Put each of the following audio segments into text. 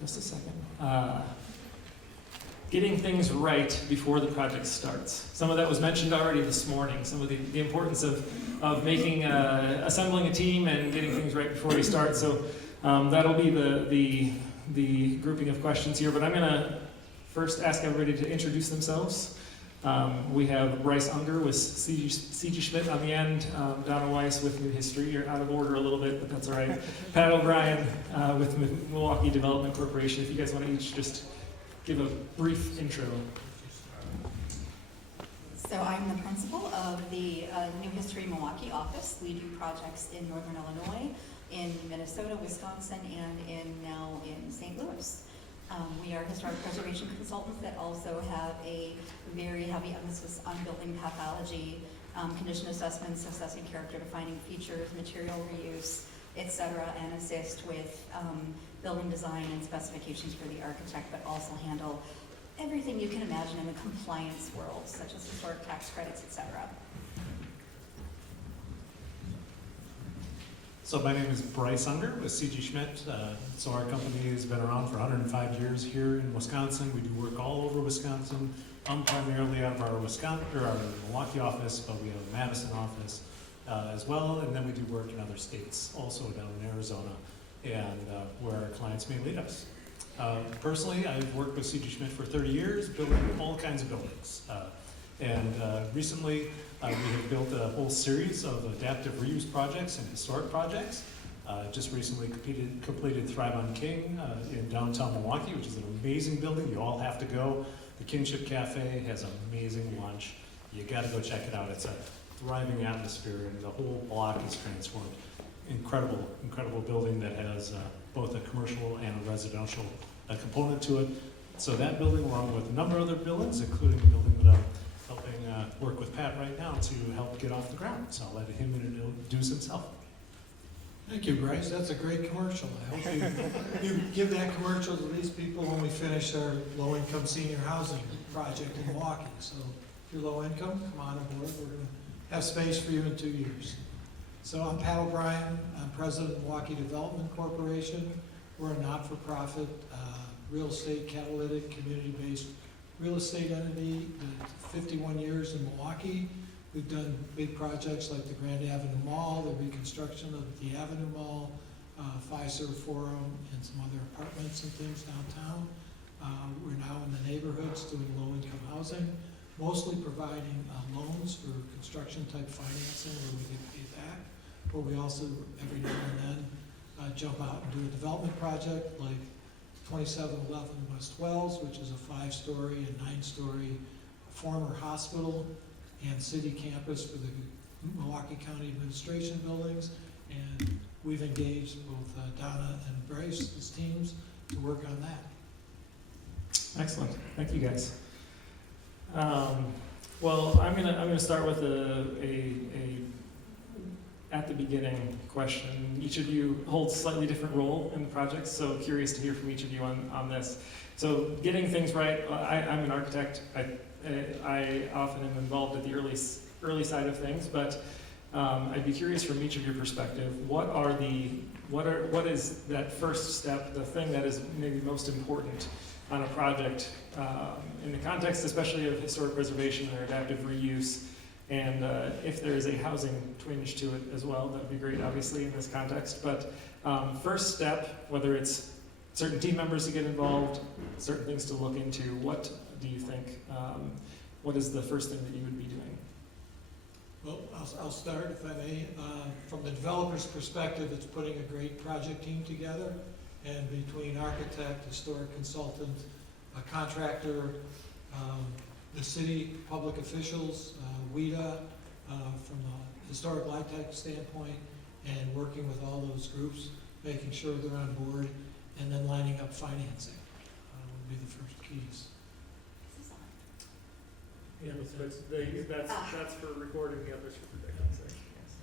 Just a second. Getting things right before the project starts. Some of that was mentioned already this morning. Some of the importance of making, assembling a team and getting things right before we start. So that'll be the grouping of questions here. But I'm going to first ask everybody to introduce themselves. We have Bryce Unger with C.G. Schmidt on the end, Donna Weiss with New History. You're out of order a little bit, but that's all right. Pat O'Brien with Milwaukee Development Corporation. If you guys want to each just give a brief intro. So I'm the principal of the New History Milwaukee office. We do projects in Northern Illinois, in Minnesota, Wisconsin, and now in St. Louis. We are historic preservation consultants that also have a very heavy emphasis on building pathology, condition assessments, assessing character, defining features, material reuse, etc., and assist with building design and specifications for the architect, but also handle everything you can imagine in the compliance world, such as historic tax credits, etc. So my name is Bryce Unger with C.G. Schmidt. So our company has been around for 105 years here in Wisconsin. We do work all over Wisconsin. Primarily out of our Milwaukee office, but we have a Madison office as well, and then we do work in other states, also down in Arizona, and where our clients may lead us. Personally, I've worked with C.G. Schmidt for 30 years, building all kinds of buildings. Recently, we have built a whole series of adaptive reuse projects and historic projects. Just recently completed Thrive on King in downtown Milwaukee, which is an amazing building. You all have to go. The Kingship Cafe has amazing lunch. You got to go check it out. It's a thriving atmosphere, and the whole block is transformed. Incredible, incredible building that has both a commercial and a residential component to it. So that building, along with a number of other buildings, including the building that I'm helping work with Pat right now to help get off the ground. So I'll let him introduce himself. Thank you, Bryce. That's a great commercial. I hope you give that commercial to these people when we finish our low-income senior housing project in Milwaukee. So if you're low income, come on aboard. We're going to have space for you in 2 years. So I'm Pat O'Brien. I'm president of Milwaukee Development Corporation. We're a not-for-profit, real estate catalytic, community-based real estate entity. 51 years in Milwaukee. We've done big projects like the Grand Avenue Mall, the reconstruction of the Avenue Mall, Fiserv Forum, and some other apartments and things downtown. We're now in the neighborhoods doing low-income housing, mostly providing loans for construction-type financing where we get paid back. But we also, every now and then, jump out and do a development project like 2711 West Wells, which is a 5-story and 9-story former hospital and city campus for the Milwaukee County Administration buildings. And we've engaged both Donna and Bryce's teams to work on that. Excellent. Thank you, guys. Well, I'm gonna start with a at the beginning question. Each of you holds a slightly different role in the project, so curious to hear from each of you on this. So getting things right. I'm an architect. I often am involved at the early side of things, but I'd be curious from each of your perspective. What is that first step, the thing that is maybe most important on a project in the context, especially of historic preservation or adaptive reuse, and if there is a housing twinge to it as well, that would be great, obviously, in this context. But first step, whether it's certain team members to get involved, certain things to look into, what do you think? What is the first thing that you would be doing? Well, I'll start, if I may. From the developer's perspective, it's putting a great project team together, and between architect, historic consultant, a contractor, the city, public officials, WIDA, from a historic LIHTC standpoint, and working with all those groups, making sure they're on board, and then lining up financing would be the first keys. Yeah, that's for recording, the others for projecting.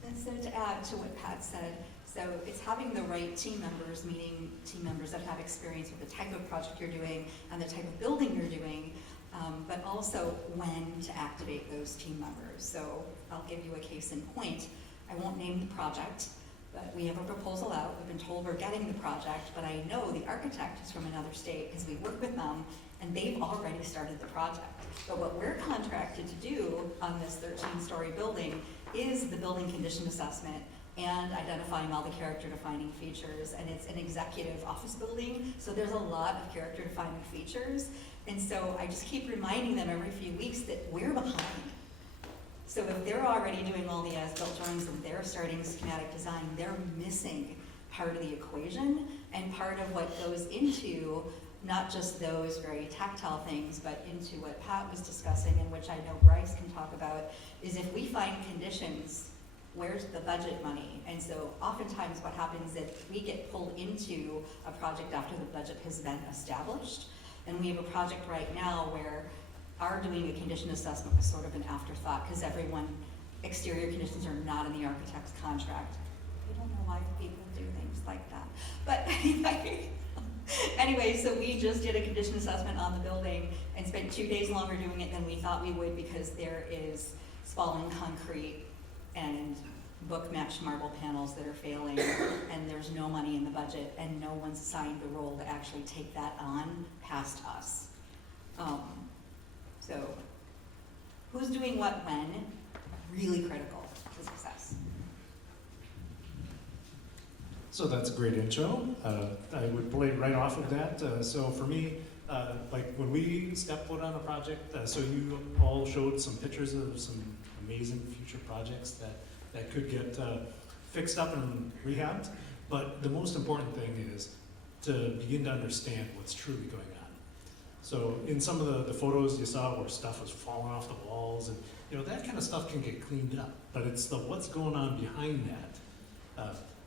And so to add to what Pat said, so it's having the right team members, meaning team members that have experience with the type of project you're doing and the type of building you're doing, but also when to activate those team members. So I'll give you a case in point. I won't name the project, But we have a proposal out, we've been told we're getting the project, but I know the architect is from another state because we work with them and they've already started the project. But what we're contracted to do on this 13-story building is the building condition assessment and identifying all the character defining features. And it's an executive office building, so there's a lot of character defining features. And so I just keep reminding them every few weeks that we're behind. So if they're already doing all the as-built drawings and they're starting schematic design, they're missing part of the equation and part of what goes into not just those very tactile things, but into what Pat was discussing and which I know Bryce can talk about, is if we find conditions, where's the budget money? And so oftentimes what happens is we get pulled into a project after the budget has been established. And we have a project right now where our doing a condition assessment was sort of an afterthought because exterior conditions are not in the architect's contract. I don't know why people do things like that. But anyway, so we just did a condition assessment on the building and spent 2 days longer doing it than we thought we would because there is spalling concrete and book-matched marble panels that are failing, and there's no money in the budget, and no one's assigned the role to actually take that on past us. So who's doing what when, really critical to success. So that's a great intro. I would play right off of that. So for me, like when we step foot on a project, so you all showed some pictures of some amazing future projects that could get fixed up and rehabbed. But the most important thing is to begin to understand what's truly going on. So in some of the photos you saw where stuff was falling off the walls, and that kind of stuff can get cleaned up. But it's the what's going on behind that.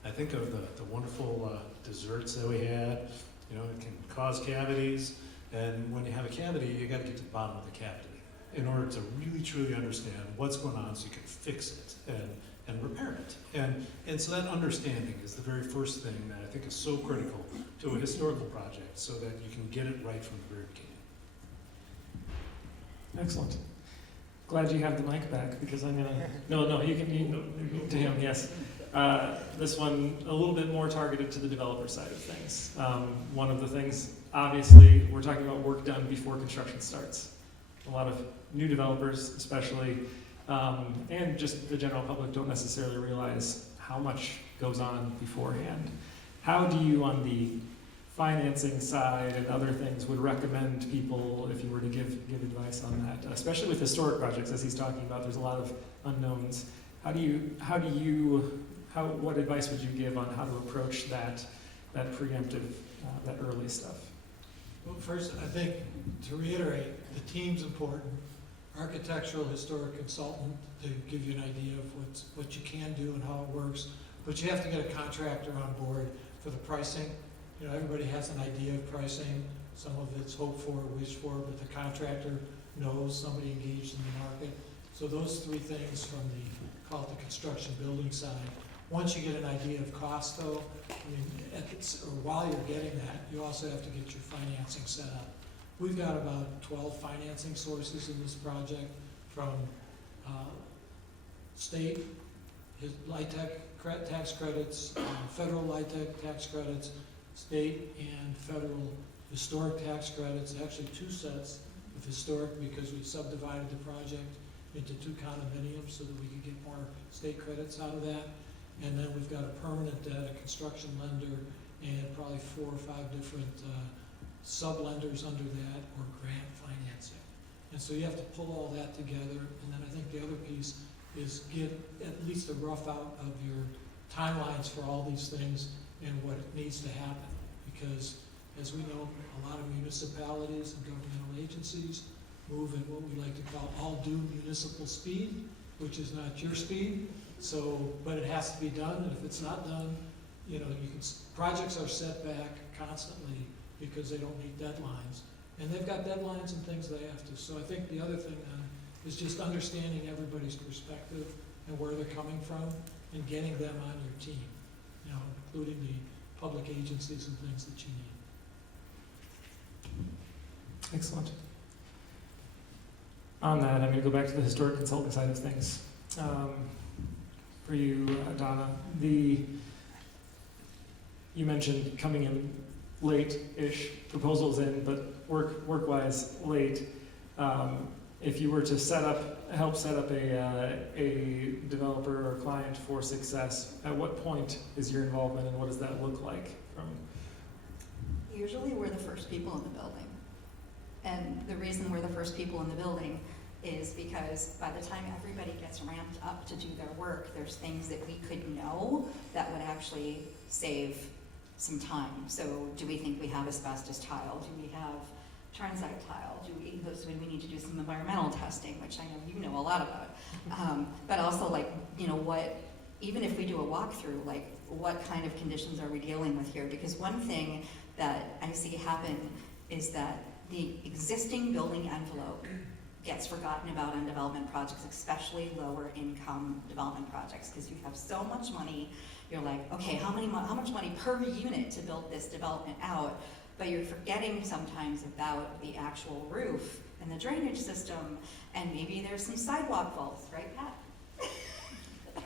I think of the wonderful desserts that we had. It can cause cavities, and when you have a cavity, you got to get to the bottom of the cavity in order to really truly understand what's going on, so you can fix it and repair it. And so that understanding is the very first thing that I think is so critical to a historical project, so that you can get it right from the very beginning. Excellent. Glad you have the mic back because I'm gonna. No, you can to him. Yes. This one a little bit more targeted to the developer side of things. One of the things, obviously, we're talking about work done before construction starts. A lot of new developers, especially, and just the general public, don't necessarily realize how much goes on beforehand. How do you, on the financing side and other things, would recommend people, if you were to give advice on that, especially with historic projects, as he's talking about? There's a lot of unknowns. What advice would you give on how to approach that preemptive, that early stuff? Well, first, I think, to reiterate, the team's important. Architectural historic consultant to give you an idea of what you can do and how it works. But you have to get a contractor on board for the pricing. Everybody has an idea of pricing. Some of it's hoped for, wished for, but the contractor knows somebody engaged in the market. So those three things from call it the construction building side. Once you get an idea of cost, though, while you're getting that, you also have to get your financing set up. We've got about 12 financing sources in this project, from state LIHTC tax credits, federal LIHTC tax credits, state and federal historic tax credits, actually 2 sets of historic because we subdivided the project into 2 condominiums so that we could get more state credits out of that. And then we've got a permanent debt, a construction lender, and probably 4 or 5 different sub-lenders under that, or grant financing. And so you have to pull all that together. And then I think the other piece is get at least a rough out of your timelines for all these things and what needs to happen. Because as we know, a lot of municipalities and governmental agencies move at what we like to call all-due municipal speed, which is not your speed. So, but it has to be done, and if it's not done, projects are set back constantly because they don't meet deadlines. And they've got deadlines and things they have to. So I think the other thing then is just understanding everybody's perspective and where they're coming from and getting them on your team, including the public agencies and things that you need. Excellent. On that, I'm going to go back to the historic consultant side of things. For you, Donna, you mentioned coming in late-ish, proposals in, but work-wise late. If you were to help set up a developer or client for success, at what point is your involvement and what does that look like from? Usually we're the first people in the building. And the reason we're the first people in the building is because by the time everybody gets ramped up to do their work, there's things that we could know that would actually save some time. So do we think we have asbestos tile? Do we have transite tile? Do we need to do some environmental testing, which I know you know a lot about. But also even if we do a walkthrough, what kind of conditions are we dealing with here? Because one thing that I see happen is that the existing building envelope gets forgotten about on development projects, especially lower income development projects, because you have so much money. You're like, okay, how much money per unit to build this development out? But you're forgetting sometimes about the actual roof and the drainage system, and maybe there's some sidewalk faults, right, Pat?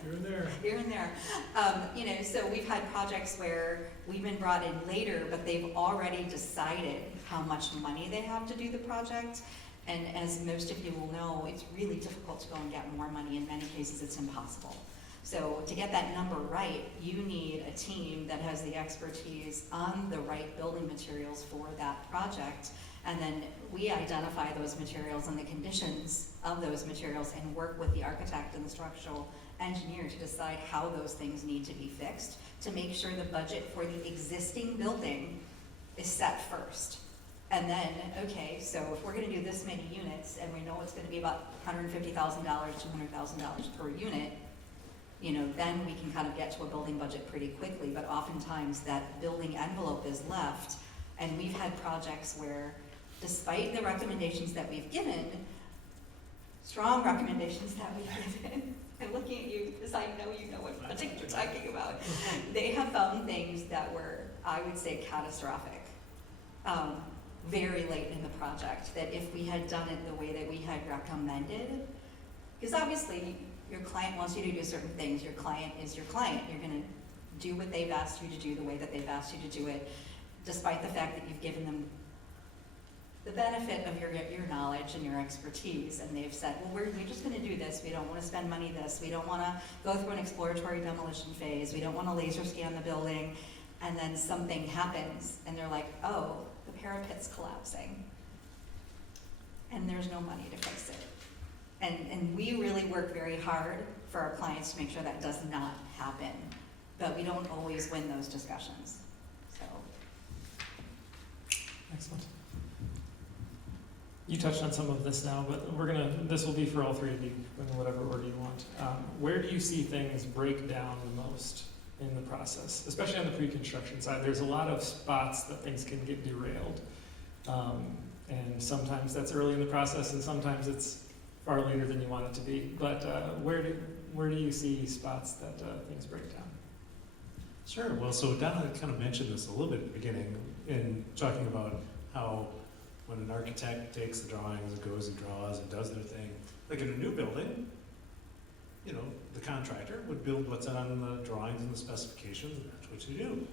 Here and there. Here and there. So we've had projects where we've been brought in later, but they've already decided how much money they have to do the project. And as most of you will know, it's really difficult to go and get more money. In many cases, it's impossible. So to get that number right, you need a team that has the expertise on the right building materials for that project. And then we identify those materials and the conditions of those materials and work with the architect and the structural engineer to decide how those things need to be fixed to make sure the budget for the existing building is set first. And then, okay, so if we're gonna do this many units and we know it's gonna be about $150,000, $200,000 per unit, then we can kind of get to a building budget pretty quickly, but oftentimes that building envelope is left. And we've had projects where, despite the recommendations that we've given, strong recommendations that we've given, I'm looking at you because I know you know what project you're talking about, they have found things that were, I would say, catastrophic. Very late in the project, that if we had done it the way that we had recommended, because obviously your client wants you to do certain things, your client is your client, you're gonna do what they've asked you to do the way that they've asked you to do it, despite the fact that you've given them the benefit of your knowledge and your expertise, and they've said, well, we're just gonna do this, we don't wanna spend money this, we don't wanna go through an exploratory demolition phase, we don't wanna laser scan the building, and then something happens, and they're like, oh, the parapet's collapsing, and there's no money to fix it. And we really work very hard for our clients to make sure that does not happen, but we don't always win those discussions, so. Excellent. You touched on some of this now, but this will be for all three of you in whatever order you want. Where do you see things break down the most in the process, especially on the pre-construction side? There's a lot of spots that things can get derailed. And sometimes that's early in the process and sometimes it's far later than you want it to be. But where do you see spots that things break down? Sure. Well, so Donna kind of mentioned this a little bit at the beginning in talking about how when an architect takes the drawings and goes and draws and does their thing, like in a new building, the contractor would build what's on the drawings and the specifications, and that's what you do.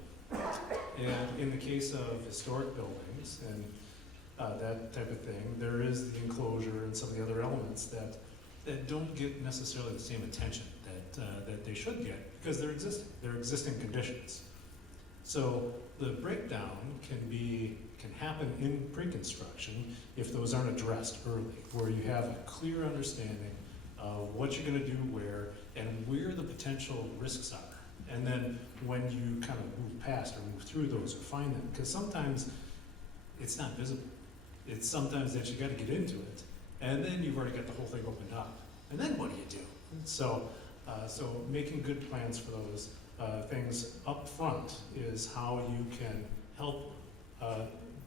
And in the case of historic buildings and that type of thing, there is the enclosure and some of the other elements that don't get necessarily the same attention that they should get because they're existing conditions. So the breakdown can happen in pre-construction if those aren't addressed early, where you have a clear understanding of what you're going to do where and where the potential risks are. And then when you kind of move past or move through those or find them, because sometimes it's not visible. It's sometimes that you got to get into it, and then you've already got the whole thing opened up. And then what do you do? So making good plans for those things up front is how you can help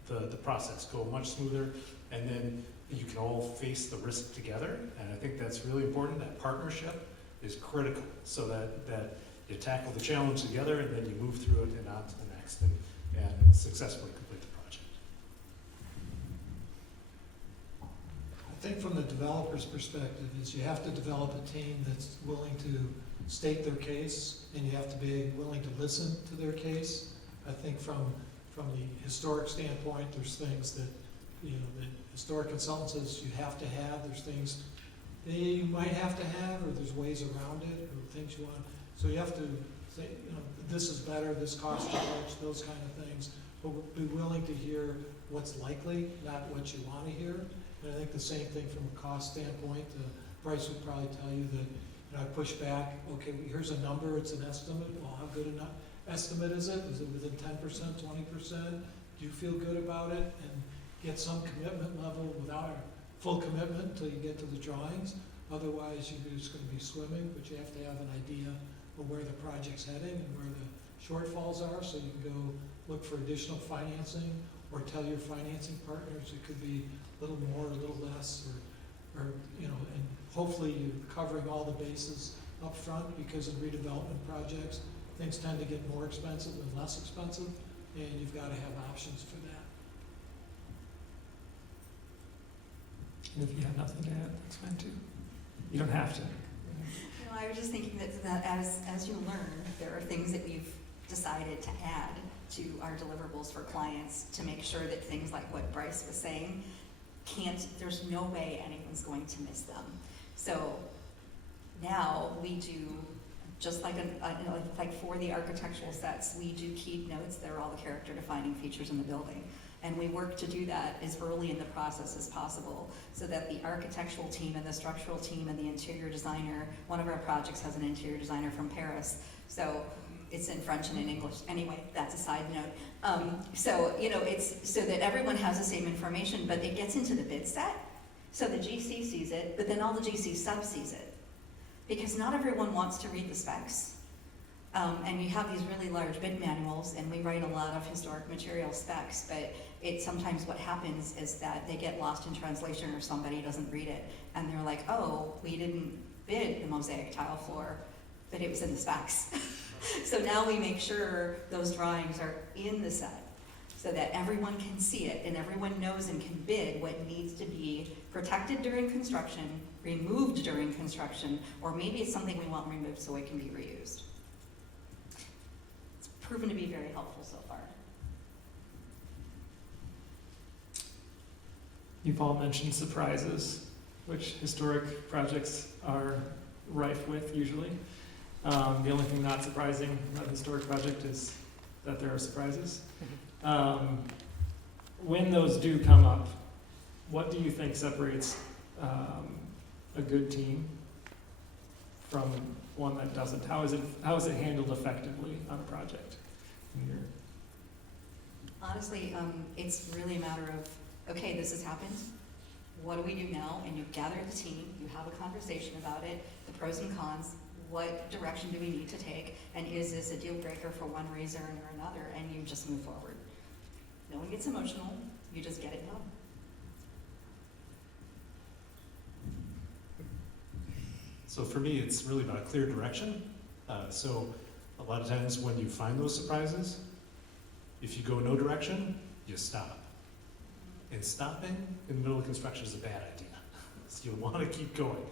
the process go much smoother, and then you can all face the risk together. And I think that's really important. That partnership is critical, so that you tackle the challenge together, and then you move through it and on to the next, and successfully complete the project. I think from the developer's perspective is you have to develop a team that's willing to state their case, and you have to be willing to listen to their case. I think from the historic standpoint, there's things that, that historic consultant says you have to have, there's things that you might have to have, or there's ways around it, or things you want. So you have to say, this is better, this costs too much, those kind of things. But be willing to hear what's likely, not what you want to hear. And I think the same thing from a cost standpoint. Bryce would probably tell you that I push back, okay, here's a number, it's an estimate. Well, how good an estimate is it? Is it within 10%, 20%? Do you feel good about it? And get some commitment level without a full commitment until you get to the drawings. Otherwise, you're just going to be swimming, but you have to have an idea of where the project's heading and where the shortfalls are, so you can go look for additional financing or tell your financing partners it could be a little more, a little less, or and hopefully you're covering all the bases up front, because in redevelopment projects, things tend to get more expensive than less expensive, and you've got to have options for that. And if you have nothing to add, that's fine too. You don't have to. I was just thinking that as you learn, there are things that we've decided to add to our deliverables for clients to make sure that things like what Bryce was saying there's no way anyone's going to miss them. So now we do, just like like for the architectural sets, we do keep notes that are all the character defining features in the building. And we work to do that as early in the process as possible, so that the architectural team and the structural team and the interior designer, one of our projects has an interior designer from Paris, so it's in French and in English. Anyway, that's a side note. So, it's so that everyone has the same information, but it gets into the bid set, so the GC sees it, but then all the GC sub sees it. Because not everyone wants to read the specs. And we have these really large bid manuals, and we write a lot of historic material specs, but sometimes what happens is that they get lost in translation, or somebody doesn't read it, and they're like, oh, we didn't bid the mosaic tile floor, but it was in the specs. So now we make sure those drawings are in the set, so that everyone can see it, and everyone knows and can bid what needs to be protected during construction, removed during construction, or maybe it's something we want removed so it can be reused. Proven to be very helpful so far. You've all mentioned surprises, which historic projects are rife with usually. The only thing not surprising about a historic project is that there are surprises. When those do come up, what do you think separates a good team from one that doesn't? How is it handled effectively on a project? Honestly, it's really a matter of, okay, this has happened. What do we do now? And you gather the team, you have a conversation about it, the pros and cons, what direction do we need to take, and is this a deal breaker for one reason or another, and you just move forward. No one gets emotional, you just get it done. So for me, it's really about a clear direction. So a lot of times when you find those surprises, if you go no direction, you stop. And stopping in the middle of construction is a bad idea. So you want to keep going.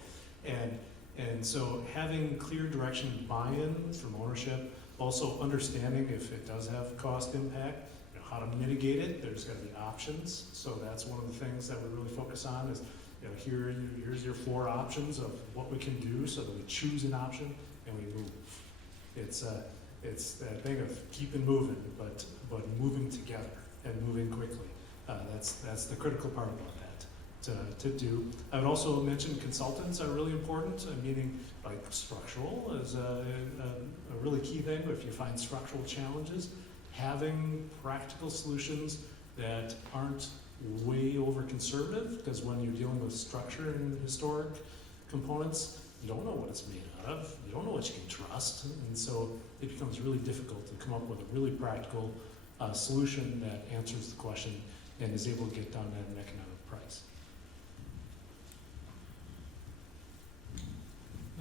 And so having clear direction, buy-in from ownership, also understanding if it does have cost impact, how to mitigate it. There's got to be options. So that's one of the things that we really focus on is, here's your 4 options of what we can do, so that we choose an option and we move. It's that thing of keeping moving, but moving together and moving quickly. That's the critical part about that to do. I would also mention consultants are really important, meaning like structural is a really key thing. If you find structural challenges, having practical solutions that aren't way over conservative, because when you're dealing with structure and historic components, you don't know what it's made out of, you don't know what you can trust, and so it becomes really difficult to come up with a really practical solution that answers the question and is able to get done at an economic price.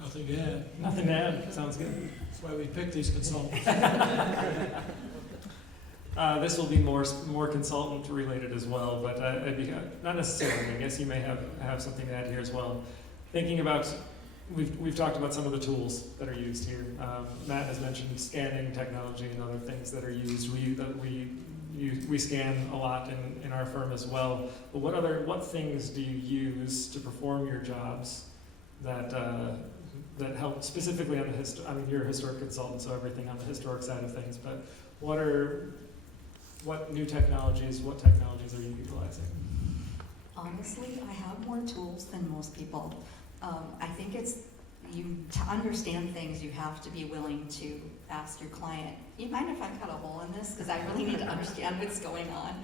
Nothing to add. Nothing to add. Sounds good. That's why we picked these consultants. This will be more consultant related as well, but not necessarily. I guess you may have something to add here as well. Thinking about we've talked about some of the tools that are used here. Matt has mentioned scanning technology and other things that are used. We scan a lot in our firm as well. But what things do you use to perform your jobs that help specifically on the you're a historic consultant, so everything on the historic side of things. But what new technologies? What technologies are you utilizing? Honestly, I have more tools than most people. I think to understand things, you have to be willing to ask your client, you mind if I cut a hole in this? Because I really need to understand what's going on.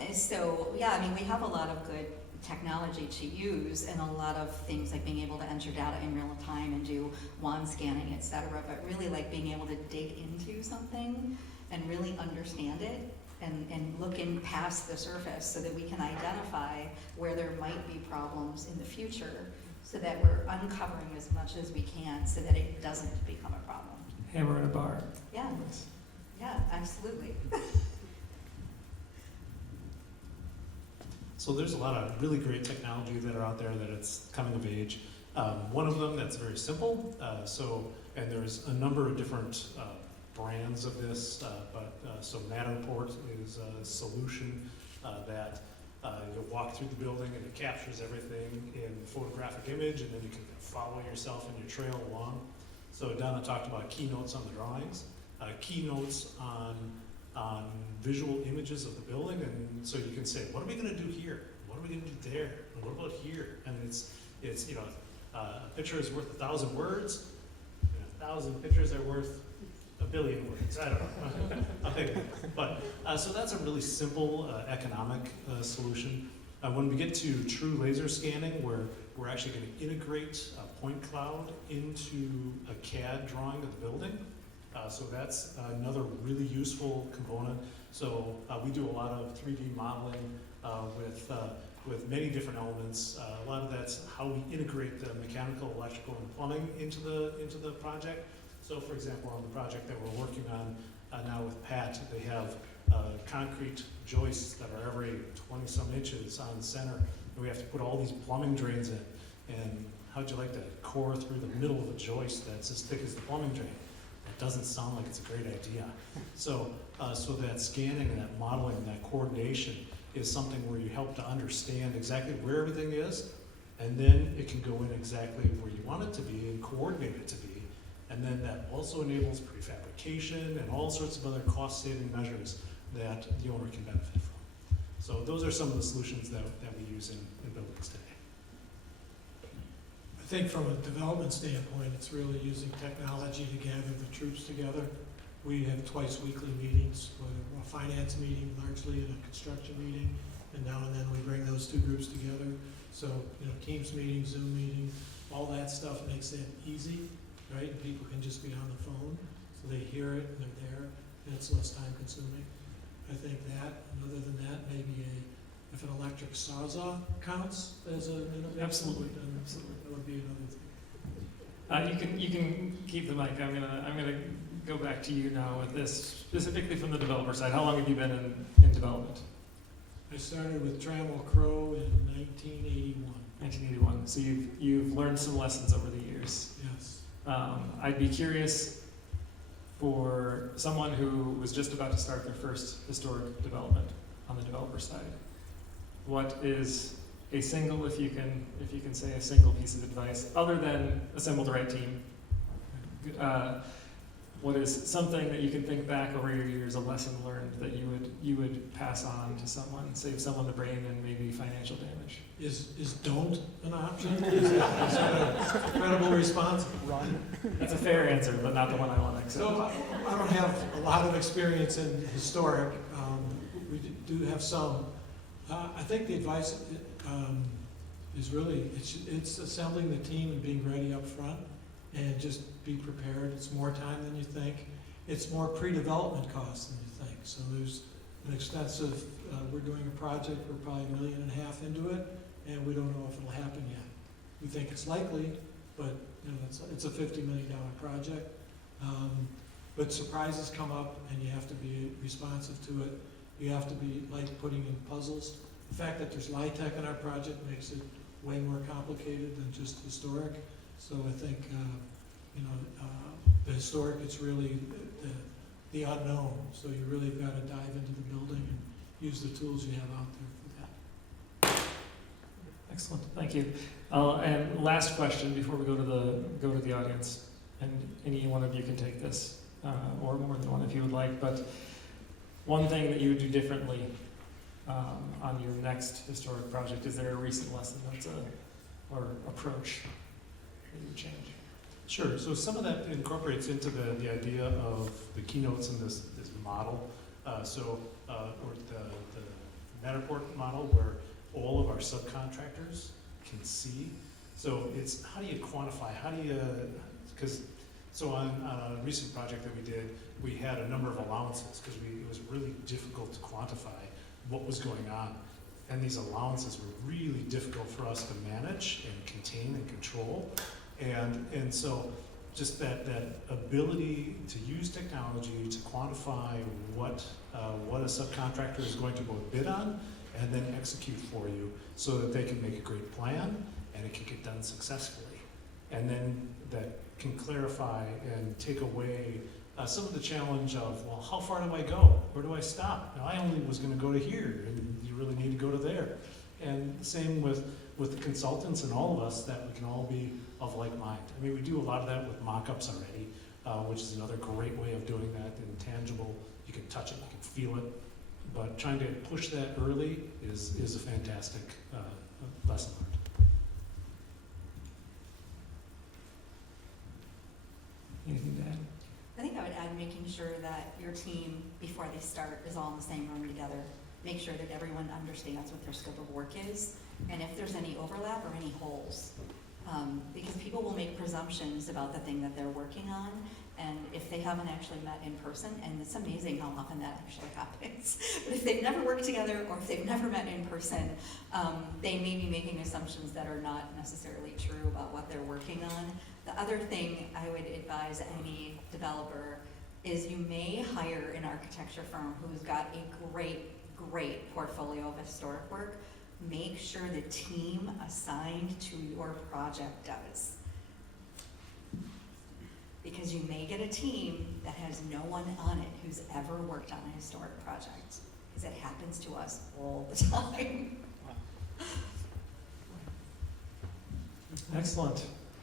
We have a lot of good technology to use and a lot of things like being able to enter data in real time and do wand scanning, et cetera, but really like being able to dig into something and really understand it and look in past the surface so that we can identify where there might be problems in the future so that we're uncovering as much as we can so that it doesn't become a problem. Hammer in a bar. Yeah, absolutely. So there's a lot of really great technology that are out there that it's coming of age. One of them that's very simple, and there's a number of different brands of this, so Matterport is a solution that you'll walk through the building and it captures everything in photographic image, and then you can follow yourself in your trail along. So Donna talked about keynotes on the drawings, keynotes on visual images of the building, and so you can say, what are we going to do here? What are we going to do there? And what about here? And it's a picture is worth 1,000 words, and 1,000 pictures are worth 1 billion words. I don't know. I'll think of it. But so that's a really simple economic solution. When we get to true laser scanning, where we're actually going to integrate a point cloud into a CAD drawing of the building. So that's another really useful component. So we do a lot of 3D modeling with many different elements. A lot of that's how we integrate the mechanical, electrical, and plumbing into the project. So for example, on the project that we're working on now with Pat, they have concrete joists that are every 20-some inches on the center, and we have to put all these plumbing drains in. And how'd you like to core through the middle of a joist that's as thick as the plumbing drain? It doesn't sound like it's a great idea. So that scanning and that modeling and that coordination is something where you help to understand exactly where everything is, and then it can go in exactly where you want it to be and coordinate it to be. And then that also enables prefabrication and all sorts of other cost-saving measures that the owner can benefit from. So those are some of the solutions that we use in buildings today. I think from a development standpoint, it's really using technology to gather the troops together. We have twice weekly meetings, a finance meeting largely and a construction meeting, and now and then we bring those two groups together. So, Teams meeting, Zoom meeting, all that stuff makes it easy, right? And people can just be on the phone, so they hear it and they're there, and it's less time consuming. I think that, and other than that, maybe if an electric sawzall counts as an innovation. Absolutely. Then Absolutely. that would be another thing. You can keep the mic. I'm gonna go back to you now with this, specifically from the developer side. How long have you been in development? I started with Trammell Crow in 1981. 1981. So you've learned some lessons over the years. Yes. I'd be curious for someone who was just about to start their first historic development on the developer side. What is a single, if you can say a single piece of advice, other than assemble the right team? What is something that you can think back over your years, a lesson learned that you would pass on to someone, save someone the brain and maybe financial damage? Is don't an option? Is that a credible response? Run. That's a fair answer, but not the one I want to accept. So I don't have a lot of experience in historic. We do have some. I think the advice is really, it's assembling the team and being ready up front and just be prepared. It's more time than you think. It's more pre-development costs than you think. So there's an extensive, we're doing a project, we're probably $1.5 million into it, and we don't know if it'll happen yet. We think it's likely, but it's a $50 million project. But surprises come up and you have to be responsive to it. You have to be like putting in puzzles. The fact that there's LIHTC in our project makes it way more complicated than just historic. So I think, the historic, it's really the unknown. So you really got to dive into the building and use the tools you have out there for that. Excellent, thank you. And last question before we go to the audience, and any one of you can take this, or more than one if you would like, but one thing that you would do differently on your next historic project, is there a recent lesson or approach that you would change? Sure, so some of that incorporates into the idea of the keynotes in this model. Or the Matterport model, where all of our subcontractors can see. So it's, how do you quantify, so on a recent project that we did, we had a number of allowances, because it was really difficult to quantify what was going on. And these allowances were really difficult for us to manage and contain and control. And so just that ability to use technology to quantify what a subcontractor is going to both bid on and then execute for you, so that they can make a great plan and it can get done successfully. And then that can clarify and take away some of the challenge of, well, how far do I go? Where do I stop? Now, I only was going to go to here, and you really need to go to there. And same with the consultants and all of us, that we can all be of like mind. I mean, we do a lot of that with mock-ups already, which is another great way of doing that, intangible. You can touch it, you can feel it. But trying to push that early is a fantastic lesson learned. Anything to add? I think I would add making sure that your team, before they start, is all in the same room together. Make sure that everyone understands what their scope of work is, and if there's any overlap or any holes. Because people will make presumptions about the thing that they're working on, and if they haven't actually met in person, and it's amazing how often that actually happens, but if they've never worked together or if they've never met in person, they may be making assumptions that are not necessarily true about what they're working on. The other thing I would advise any developer is you may hire an architecture firm who's got a great portfolio of historic work. Make sure the team assigned to your project does. Because you may get a team that has no one on it who's ever worked on a historic project, because it happens to us all the time. Excellent.